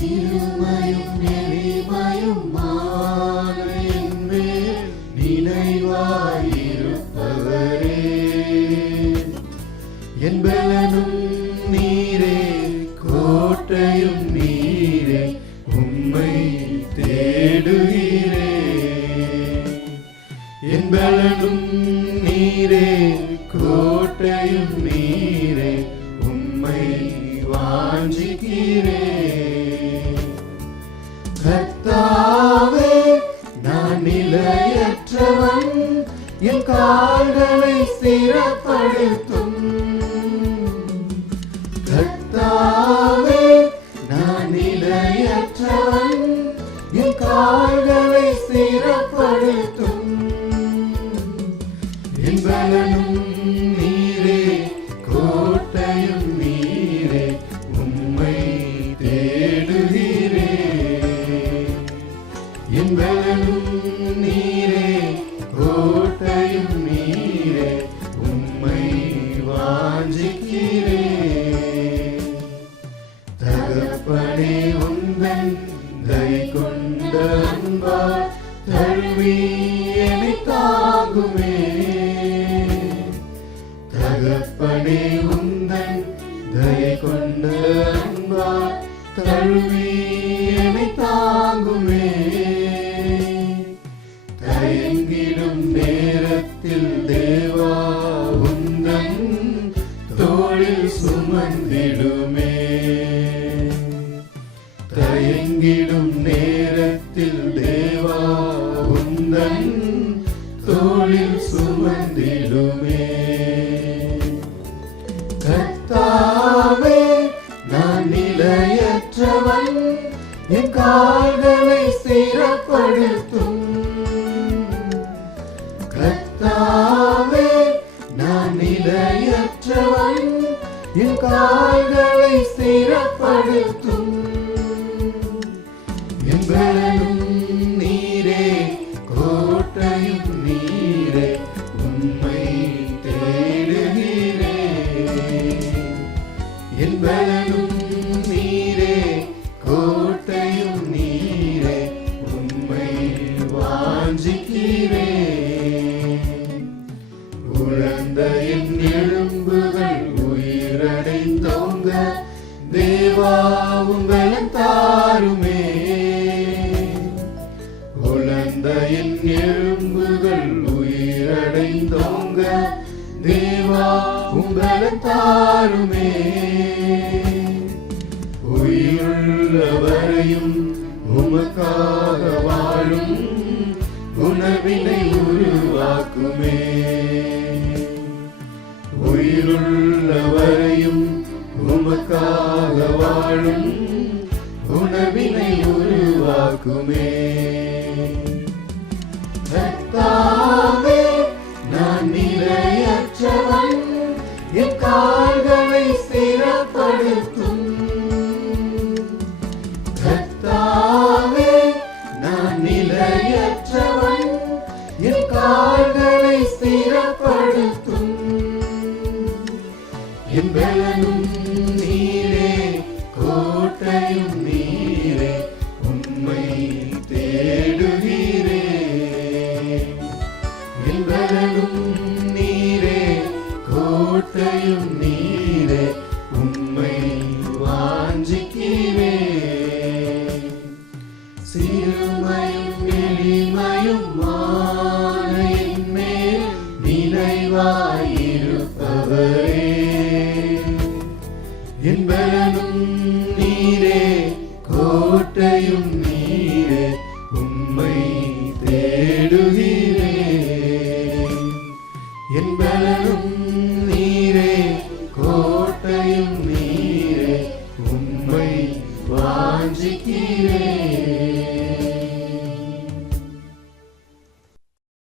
சிறுமையும் நெறிமையுமான என் மேல் நினைவாயிருப்பவரே. என் பலனும் நீரே, கோட்டையும் நீரே, உம்மை தேடுகிறேன். என் பலனும் நீரே, கோட்டையும் நீரே, உம்மை வாஞ்சிக்கிறேன். கர்த்தாவே, நான் நிலையற்றவன், என் கால்களை ஸ்திரப்படுத்தும். கர்த்தாவே, நான் நிலையற்றவன், என் கால்களை ஸ்திரப்படுத்தும். என் பலனும் நீரே, கோட்டையும் நீரே, உம்மை தேடுகிறேன். என் பலனும் நீரே, கோட்டையும் நீரே, உம்மை வாஞ்சிக்கிறேன். தகப்பனே, உந்தன் தயை கொண்ட அன்பால் தழுவி என்னை தாங்குமே. தகப்பனே, உந்தன் தயை கொண்ட அன்பால் தழுவி என்னை தாங்குமே. தயங்கிடும் நேரத்தில் தேவா, உந்தன் தோளில் சுமந்திடுமே. தயங்கிடும் நேரத்தில் தேவா, உந்தன் தோளில் சுமந்திடுமே. கர்த்தாவே, நான் நிலையற்றவன், என் கால்களை ஸ்திரப்படுத்தும். கர்த்தாவே, நான் நிலையற்றவன், என் கால்களை ஸ்திரப்படுத்தும். என் பலனும் நீரே, கோட்டையும் நீரே, உம்மை தேடுகிறேன். என் பலனும் நீரே, கோட்டையும் நீரே, உம்மை வாஞ்சிக்கிறேன். உழந்த என் எலும்புகள் உயிரடைந்தோங்க, தேவா, உம்பலம் தாருமே. உழந்த என் எலும்புகள் உயிரடைந்தோங்க, தேவா, உம்பலம் தாருமே. உயிருள்ளவரையும் உமக்காக வாழும் உணவினை உருவாக்குமே. உயிருள்ளவரையும் உமக்காக வாழும் உணவினை உருவாக்குமே. கர்த்தாவே, நான் நிலையற்றவன், என் கால்களை ஸ்திரப்படுத்தும். கர்த்தாவே, நான் நிலையற்றவன், என் கால்களை ஸ்திரப்படுத்தும். என் பலனும் நீரே, கோட்டையும் நீரே, உம்மை தேடுகிறேன். என் பலனும் நீரே, கோட்டையும் நீரே, உம்மை வாஞ்சிக்கிறேன். சிறுமையும் எளிமையுமான என் மேல் நினைவாயிருப்பவரே. என் பலனும் நீரே, கோட்டையும் நீரே, உம்மை தேடுகிறேன். என் பலனும்